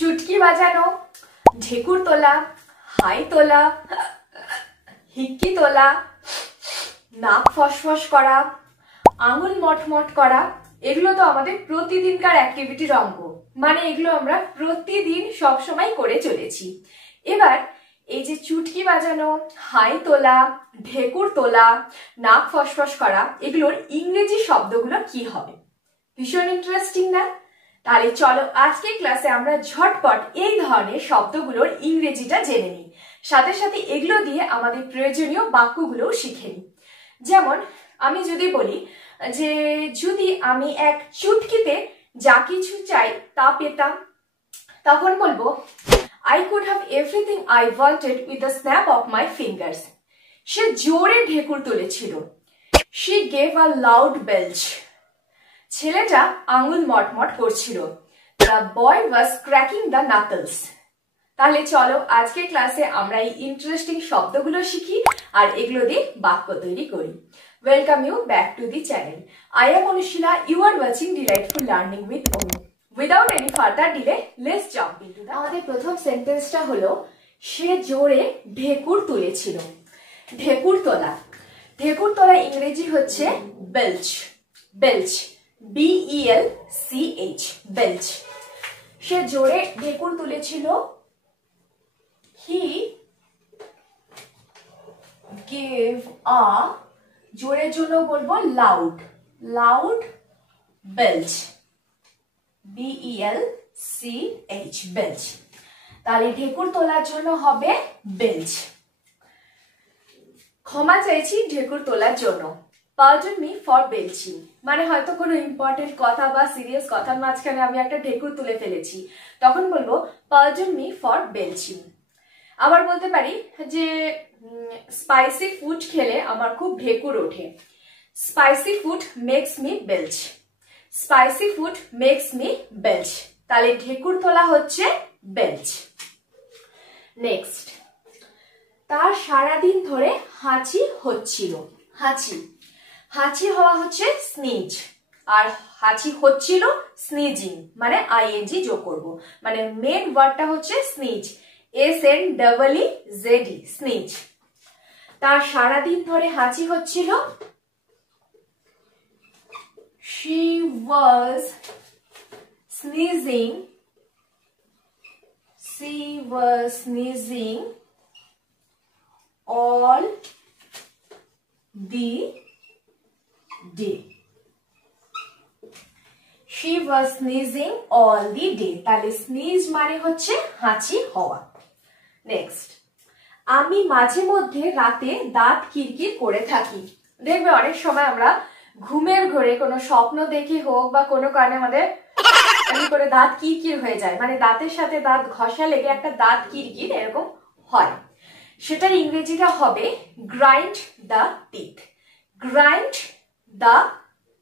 চুটকি বাজানো, ঢেকুর তোলা, হাই তোলা, হিক্কি তোলা, নাক ফসফস করা, আঙুল মটমট করা, এগুলো তো আমাদের প্রতিদিনকার অ্যাক্টিভিটির অঙ্গ। মানে এগুলো আমরা প্রতিদিন সবসময় করে চলেছি। এবার এই যে চুটকি বাজানো, হাই তোলা, ঢেকুর তোলা, নাক ফসফস করা, এগুলোর ইংরেজি শব্দগুলো কি হবে? ভীষণ ইন্টারেস্টিং না? তাহলে চলো আজকের ক্লাসে আমরা ঝটপট এই ধরনের শব্দগুলোর ইংরেজিটা জেনে নিই, সাথে সাথে এগুলো দিয়ে আমাদের প্রয়োজনীয় বাক্যগুলোও শিখে নিই। যেমন আমি যদি বলি যে যদি আমি এক চুটকিতে যা কিছু চাই তা পেতাম, তখন বলবো I could have everything I wanted with the snap of my fingers. সে জোরে ঢেকুর তুলেছিল। She gave a loud belch. ছেলেটা আঙুল মটমট করছিল। The boy was cracking the knuckles. তাহলে চলো আজকের ক্লাসে আমরা এই ইন্টারেস্টিং শব্দগুলো শিখি আর এগুলো দিয়ে বাক্য তৈরি করি। Welcome you back to the channel. I am Anushila. You are watching Delightful Learning with Onu. Without any further delay, let's jump into that. আমাদের প্রথম সেন্টেন্সটা হলো সে জোরে ঢেকুর তুলেছিল। ঢেকুর তোলা। ঢেকুর তোলা ইংরেজি হচ্ছে বেলচ। বেলচ, B-E-L-C-H, বেলচ। সে জোরে ঢেকুর তুলেছিল। He gave a, জোরের জন্য বলবো লাউড, লাউড বেলচ, B-E-L-C-H, বেলচ। তাহলে ঢেকুর তোলার জন্য হবে বেলচ। ক্ষমা চাইছি ঢেকুর তোলার জন্য। Pardon me for belching, মানে হয়তো কোনো ইম্পর্টেন্ট কথা বা সিরিয়াস কথার মাঝখানে আমি একটা ঢেকুর তুলে ফেলেছি, তখন বলবো Pardon me for belching। আবার বলতে পারি যে স্পাইসি ফুড খেলে আমার খুব ঢেকুর ওঠে। Spicy food makes me belch. Spicy food makes me belch. তাহলে ঢেকুর তোলা হচ্ছে বেলচ। নেক্সট, তার সারাদিন ধরে হাঁচি হচ্ছিল। হাঁচি, হাঁচি হওয়া হচ্ছে স্নিজ, আর হাঁচি হচ্ছিল স্নিজিং, মানে আইএনজি যোগ করব, মানে মেন ওয়ার্ডটা হচ্ছে স্নিজ, SNEEZ, স্নিজ। তার সারাদিন ধরে হাঁচি হচ্ছিল। She was sneezing. She was sneezing all the day. She was sneezing all the day. তাহলে স্নিজ মানে হচ্ছে হাঁচি হওয়া। নেক্সট, আমি মাঝে মধ্যে রাতে দাঁত কিরকির করে থাকি। দেখবে অনেক সময় আমরা ঘুমের ঘোরে কোনো স্বপ্ন দেখে হোক বা কোনো কারণে আমাদের করে দাঁত কিরকির হয়ে যায়, মানে দাঁতের সাথে দাঁত ঘষা লেগে একটা দাঁত কিরকির এরকম হয়। সেটার ইংরেজিটা হবে grind the teeth. Grind the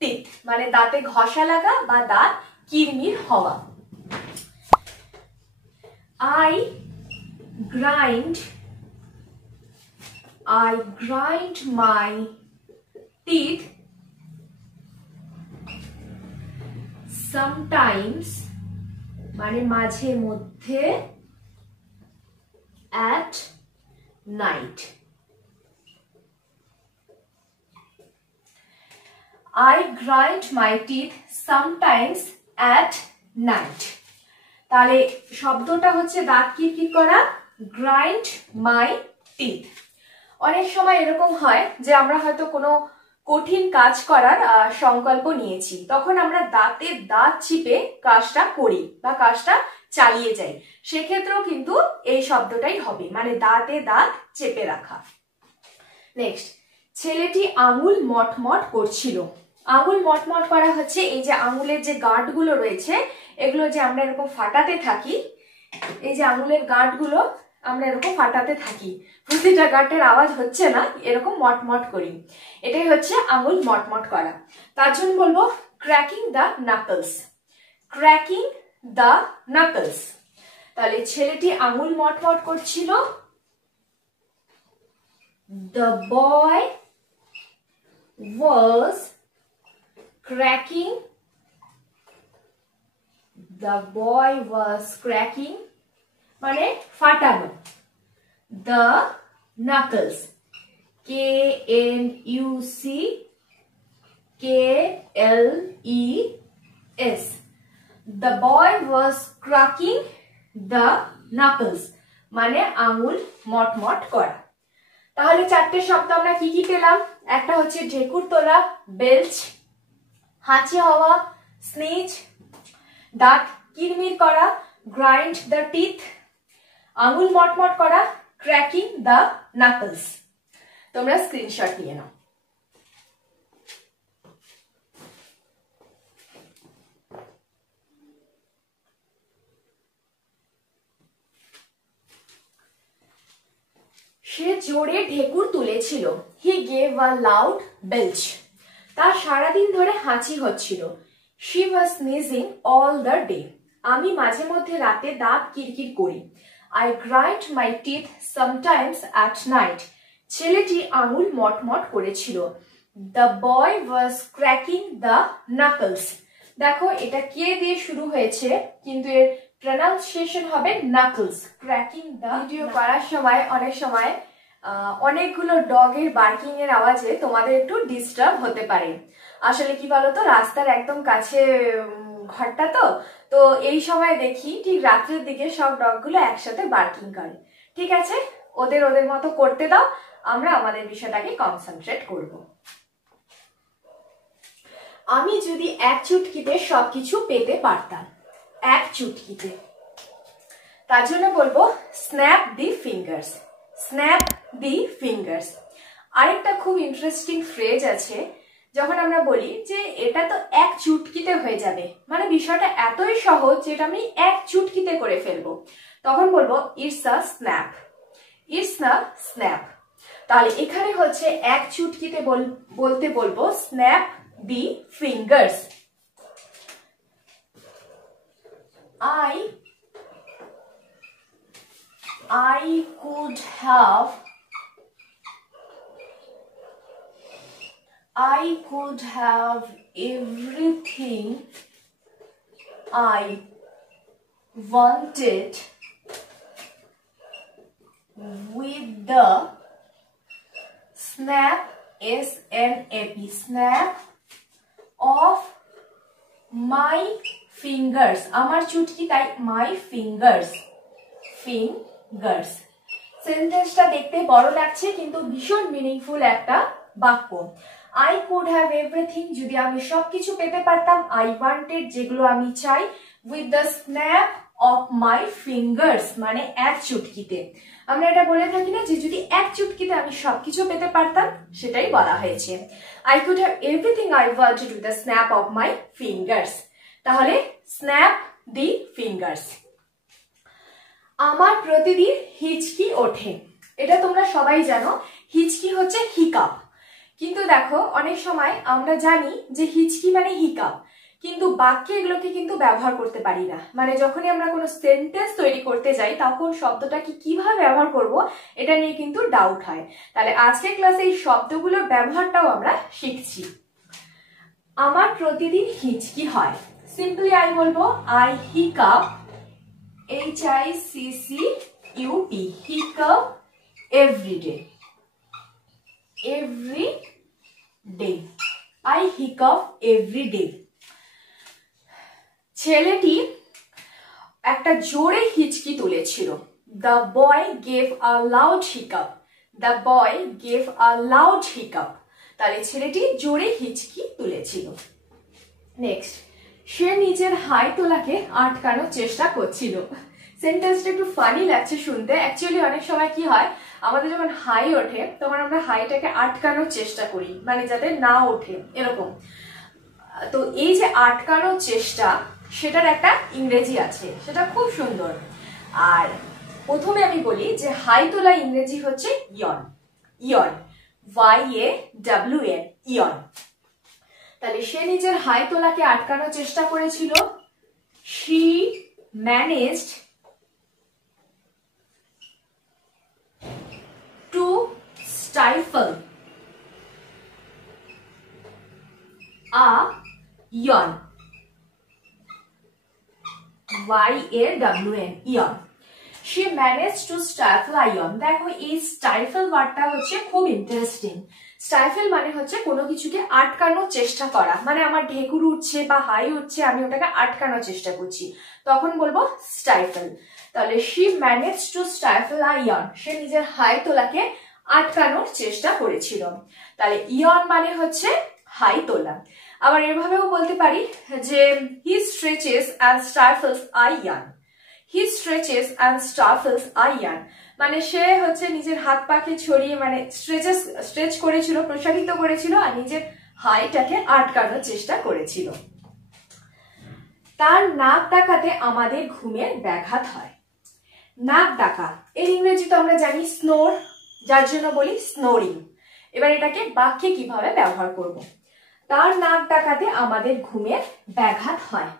teeth মানে দাঁতে ঘষা লাগা বা দাঁত কিরমির হওয়া। I grind my teeth sometimes, মানে মাঝে মধ্যে, at night. I grind my teeth sometimes at night. তাহলে শব্দটা হচ্ছে দাঁত কিরকির করা, গ্রাইন্ড মাই টিথ। অনেক সময় এরকম হয় যে আমরা হয়তো কোনো কঠিন কাজ করার সংকল্প নিয়েছি, তখন আমরা দাঁতে দাঁত চিপে কাজটা করি বা কাজটা চালিয়ে যাই, সেক্ষেত্রেও কিন্তু এই শব্দটাই হবে, মানে দাঁতে দাঁত চেপে রাখা। নেক্সট, ছেলেটি আঙুল মটমট করছিল। আঙুল মটমট করা হচ্ছে এই যে আঙুলের যে গাঁটগুলো রয়েছে, এগুলো যে আমরা এরকম ফাটাতে থাকি, এই যে আঙুলের গাঁটগুলো আমরা এরকম ফাটাতে থাকি, প্রতিটা গাঁটের আওয়াজ হচ্ছে না, এরকম মটমট করি, এটাই হচ্ছে আঙুল মটমট করা। তার জন্য বলবো cracking the knuckles. Cracking the knuckles. তাহলে ছেলেটি আঙুল মটমট করছিল। The boy was cracking the boy was cracking মানে ফাটানো, the knuckles, KNUCKLES, the boy was cracking the knuckles মানে আঙুল মটমট করা। তাহলে চারটে শব্দ আমরা কি কি পেলাম? একটা হচ্ছে ঢেকুর তোলা, বেলচ, হাঁচি হওয়া, স্নিজ, দাঁত কিরমির করা, গ্রাইন্ড দ্য টিথ, আঙুল মটমট করা, ক্র্যাকিং দ্য নাকলস। তোমরা স্ক্রিনশট নিয়ে নাও। সে জোরে ঢেকুর তুলেছিল। He gave a loud belch. তার সারাদিন ধরে হাঁচি হচ্ছিল। She was sneezing all the day. আমি মাঝে মধ্যে রাতে দাঁত কিরকির করি। I grind my teeth sometimes at night. ছেলেটি আঙুল মটমট করেছিল। The boy was cracking the knuckles. দেখো এটা কে দিয়ে শুরু হয়েছে, কিন্তু এর প্রনাউন্সিয়েশন হবে নাকলস। Cracking the. ভিডিও করার সময় অনেক সময় অনেকগুলো ডগের বার্কিং এর আওয়াজে তোমাদের একটু ডিস্টার্ব হতে পারে। আসলে কি বলতো, রাস্তার একদম কাছে ঘরটা, তো এই সময় দেখি ঠিক রাত্রের দিকে সব ডগগুলো একসাথে বার্কিং করে। ঠিক আছে, ওদের ওদের মতো করতে দাও, আমরা আমাদের বিষয়টাকে কনসেন্ট্রেট করব। আমি যদি এক চুটকিতে সবকিছু পেতে পারতাম, এক চুটকিতে, তার জন্য বলবো snap the fingers, snap the fingers. আরেকটা খুব ইন্টারেস্টিং ফ্রেজ আছে, যখন আমরা বলি যে এটা তো এক চুটকিতে হয়ে যাবে, মানে বিষয়টা এতই সহজ যেটা আমি এক চুটকিতে করে ফেলবো, তখন বলবো ইটস আ স্ন্যাপ, ইটস না স্ন্যাপ। তাহলে এখানে হচ্ছে এক চুটকিতে বলতে বলবো snap the fingers. I could have everything I wanted with the snap, S-N-A-P, snap of my fingers. আমার চুটকি তাই my fingers, fingers। সেন্টেন্সটা দেখতে বড় লাগছে কিন্তু ভীষণ মিনিংফুল একটা বাক্য। I could have everything, যদি আমি সবকিছু পেতে পারতাম, I wanted, যেগুলো আমি চাই, with the snap of my fingers, মানে এক চুটকিতে। আমরা এটা বলে থাকি না যে যদি এক চুটকিতে আমি সবকিছু পেতে পারতাম, সেটাই বলা হয়েছে। I could have everything I wanted with the snap of my fingers। তাহলে snap the fingers। আমার প্রতিদিন হিচকি ওঠে। এটা তোমরা সবাই জানো, হিচকি হচ্ছে হিকাপ। কিন্তু দেখো অনেক সময় আমরা জানি যে হিচকি মানে হিকাপ, কিন্তু বাক্যে এগুলোকে কিন্তু ব্যবহার করতে পারি না। মানে যখনই আমরা কোনো সেন্টেন্স তৈরি করতে যাই তখন শব্দটাকে কিভাবে ব্যবহার করব এটা নিয়ে কিন্তু ডাউট হয়। তাহলে আজকের ক্লাসে এই শব্দগুলোর ব্যবহারটাও আমরা শিখছি। আমার প্রতিদিন হিচকি হয়, সিম্পলি আমি বলবো I hiccup, HICCUP, hiccup every day, every day, I hiccup every day। ছেলেটি একটা জোরে হিচকি তুলেছিল। The boy gave a loud hiccup, the boy gave a loud hiccup। তাহলে ছেলেটি জোরে হিচকি তুলেছিল। নেক্সট, সে নিজের হাই তোলাকে আটকানোর চেষ্টা করছিল। সেন্টেন্সটা একটু ফানি লাগছে শুনতে। অ্যাকচুয়ালি অনেক সময় কি হয়, আমাদের যখন হাই ওঠে তখন আমরা হাইটাকে আটকানোর চেষ্টা করি, মানে যাতে না ওঠে এরকম। তো এই যে আটকানোর চেষ্টা, সেটার একটা ইংরেজি আছে, সেটা খুব সুন্দর। আর প্রথমে আমি বলি যে হাই তোলা ইংরেজি হচ্ছে ইয়ন, ইয়ন, YAWN, ইয়ন। তাহলে সে নিজের হাই তোলাকে আটকানোর চেষ্টা করেছিল। She managed to stifle a yawn, YAWN, ইয়ন। She managed to stifle a yawn. দেখো এই স্টাইফল ওয়ার্ডটা হচ্ছে খুব ইন্টারেস্টিং। স্টাইফল মানে হচ্ছে কোনো কিছুকে আটকানোর চেষ্টা করা, মানে আমার ঢেকুর উঠছে বা হাই উঠছে, আমি ওটাকে আটকানোর চেষ্টা করছি, তখন বলবো স্টাইফল। তাহলে she managed to stifle a yawn, সে নিজের হাই তোলাকে আটকানোর চেষ্টা করেছিল। তাহলে ইয়ন মানে হচ্ছে হাই তোলা। আবার এভাবেও বলতে পারি যে he stretches and stifles a yawn. He stretches and stifles a yawn, মানে সে হচ্ছে নিজের হাত পাকে ছড়িয়ে মানে স্ট্রেচ করেছিল, প্রসারিত করেছিল, আর নিজের হাইটাকে আটকানোর চেষ্টা করেছিল। তার নাক ডাকাতে আমাদের ঘুমের ব্যাঘাত হয়। নাক ডাকা এর ইংরেজি তো আমরা জানি স্নোর, যার জন্য বলি স্নোরিং। এবার এটাকে বাক্যে কিভাবে ব্যবহার করব? তার নাক ডাকাতে আমাদের ঘুমের ব্যাঘাত হয়,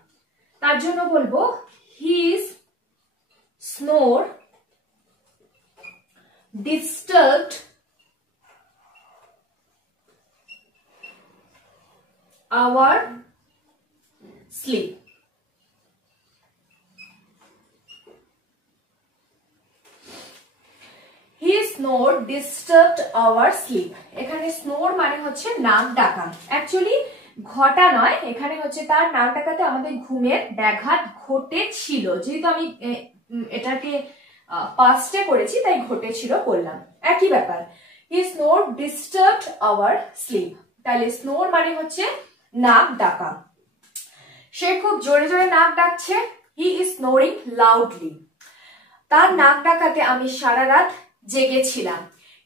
তার জন্য বলবো his snore disturbed our sleep. His snore disturbed our sleep. এখানে snore মানে হচ্ছে নাক ডাকা, অ্যাকচুয়ালি ঘটা নয়, এখানে হচ্ছে তার নাক ডাকাতে আমাদের ঘুমের ব্যাঘাত ঘটেছিল, যেহেতু আমি এটাকে পাস্টে করেছি তাই ঘটেছিল বললাম, একই ব্যাপার। His snore disturbed our sleep, তাহলে snore মানে হচ্ছে নাক ডাকা। সে খুব জোরে জোরে নাক ডাকছে, he is snoring loudly. তার নাক ডাকাতে আমি সারা রাত জেগেছিলাম,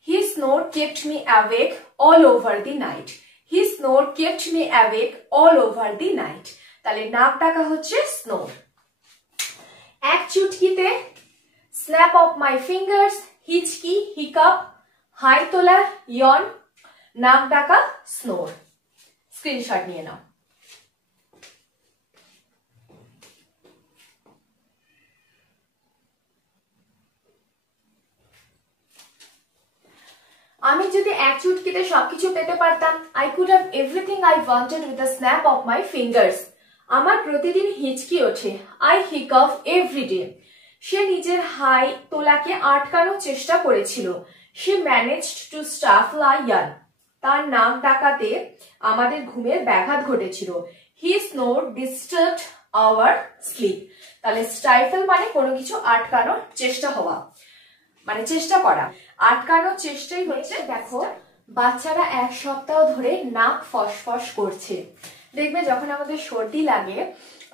his snore kept me awake all over the night. His snore kept me awake all over the night. তাহলে নাক ডাকা হচ্ছে snore। এক চুটকিতে, snap of my fingers, হিচকি হিকাপ, হাই তোলা yawn, নাক ডাকা snore। স্ক্রিনশট নিয়ে নাও। আমি যদি এক চুটকিতে সবকিছু পেতে পারতাম, I could have everything I wanted with a snap of my fingers. আমার প্রতিদিন হিচকি ওঠে, I hiccough every day. সে নিজের হাই তোলাকে আটকানোর চেষ্টা করেছিল, she managed to stifle a yawn. তার নাক ডাকাতে আমাদের ঘুমের ব্যাঘাত ঘটেছিল, his snore disturbed our sleep. তাহলে স্টাইফল মানে কোনো কিছু আটকানোর চেষ্টা হওয়া, মানে চেষ্টা করা, আটকানোর চেষ্টাই হচ্ছে। দেখো বাচ্চারা এক সপ্তাহ ধরে নাক ফসফস করছে, দেখবে যখন আমাদের সর্দি লাগে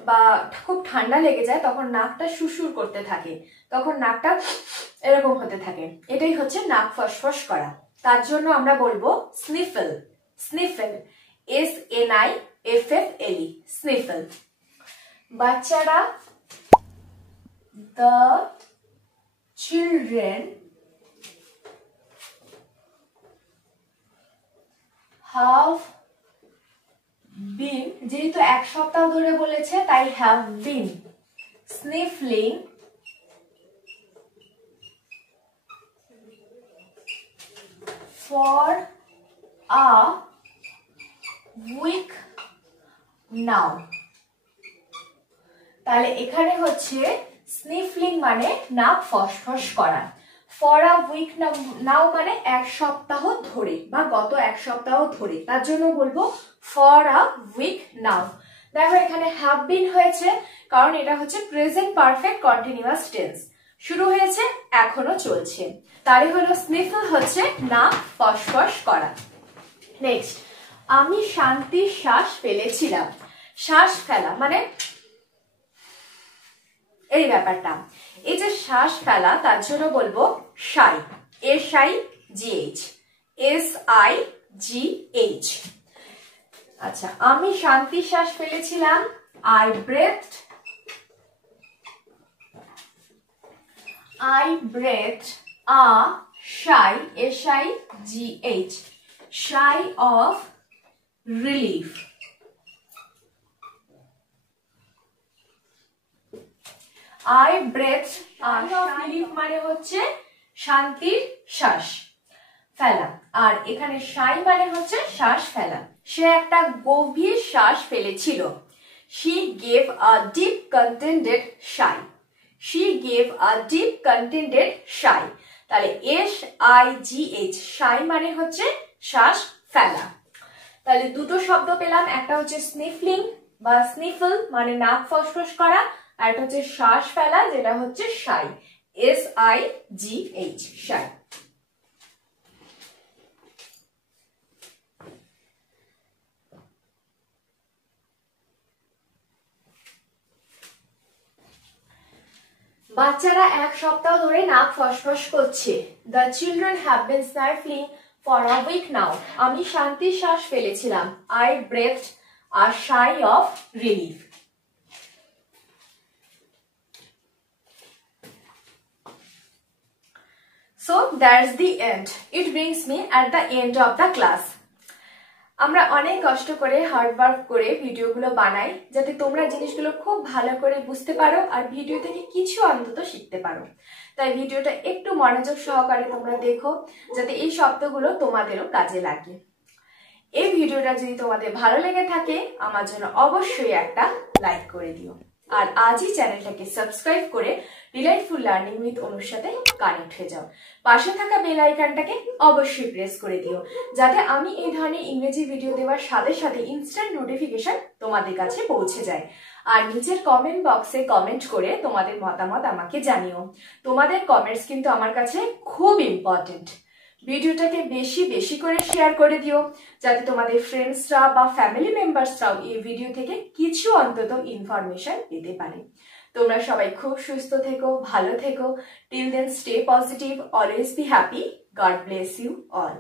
বা খুব ঠান্ডা লেগে যায় তখন নাকটা সুসুর করতে থাকে, তখন নাকটা এরকম হতে থাকে, এটাই হচ্ছে নাক ফসফস করা। তার জন্য আমরা বলবো স্নিফেল, স্নিফেল, SNIFFLE, স্নিফেল। বাচ্চারা, the children have been, যেহেতু এক সপ্তাহ ধরে বলেছে তাই have been sniffling for a week now. তাহলে এখানে হচ্ছে স্নিফলিং মানে নাক ফসফস করা, ফর আ উইক নাও মানে এক সপ্তাহ ধরে বা গত এক সপ্তাহ ধরে, তার জন্য বলবো ফর আ উইক নাও। দেখো এখানে হ্যাভ বিন হয়েছে কারণ এটা হচ্ছে প্রেজেন্ট পারফেক্ট কন্টিনিউয়াস টেন্স, শুরু হয়েছে এখনো চলছে, তারই হলো স্নিফল হচ্ছে নাক ফসফস করা। নেক্সট, আমি শান্তির শ্বাস ফেলেছিলাম। শ্বাস ফেলা মানে এই ব্যাপারটা, এই যে শ্বাস ফেলা তার জন্য বলবো সাই, SIGH, SIGH। আচ্ছা, আমি শান্তির শ্বাস ফেলেছিলাম, I breathed a sigh, SIGH, sigh of relief. I breathed a sigh of relief মানে হচ্ছে শান্তির শ্বাস ফেলা, আর এখানে সাই মানে হচ্ছে শ্বাস ফেলা। সে একটা গভীর শ্বাস ফেলেছিল, She gave a deep contented sigh. She gave a deep contented sigh. তাহলে SIGH sigh মানে হচ্ছে শ্বাস ফেলা। তাহলে দুটো শব্দ পেলাম, একটা হচ্ছে স্নিফলিং বা স্নিফল মানে নাক ফসফস করা, আর একটা হচ্ছে শ্বাস ফেলা যেটা হচ্ছে সাই, SIGH সাই। বাচ্চারা এক সপ্তাহ ধরে নাক ফসফস করছে। The children have been sniffling for a week now. আমি শান্তির শ্বাস ফেলেছিলাম। I breathed a sigh of relief. So that's the end. It brings me at the end of the class. আমরা অনেক কষ্ট করে হার্ড ওয়ার্ক করে ভিডিওগুলো বানাই যাতে তোমরা জিনিসগুলো খুব ভালো করে বুঝতে পারো আর ভিডিও থেকে কিছু অন্তত শিখতে পারো। তাই ভিডিওটা একটু মনোযোগ সহকারে তোমরা দেখো যাতে এই শব্দগুলো তোমাদেরও কাজে লাগে। এই ভিডিওটা যদি তোমাদের ভালো লেগে থাকে আমার জন্য অবশ্যই একটা লাইক করে দিও, আর আজই চ্যানেলটাকে সাবস্ক্রাইব করে ডিলাইটফুল লার্নিং উইথ অনুর সাথে কানেক্ট হয়ে যাও। পাশে থাকা বেল আইকনটাকে অবশ্যই প্রেস করে দিও যাতে আমি এই ধরনের ইংরেজি ভিডিও দেওয়ার সাথে সাথে ইনস্ট্যান্ট নোটিফিকেশন তোমাদের কাছে পৌঁছে যায়। আর নিচের কমেন্ট বক্সে কমেন্ট করে তোমাদের মতামত আমাকে জানিও। তোমাদের কমেন্টস কিন্তু আমার কাছে খুব ইম্পর্টেন্ট। ভিডিওটাকে বেশি বেশি করে শেয়ার করে দিও যাতে তোমাদের ফ্রেন্ডসরা বা ফ্যামিলি মেম্বার্সরাও এই ভিডিও থেকে কিছু অন্তত ইনফরমেশন পেতে পারে। তোমরা সবাই খুব সুস্থ থেকো, ভালো থেকো। Till then stay positive, always be happy. God bless you all.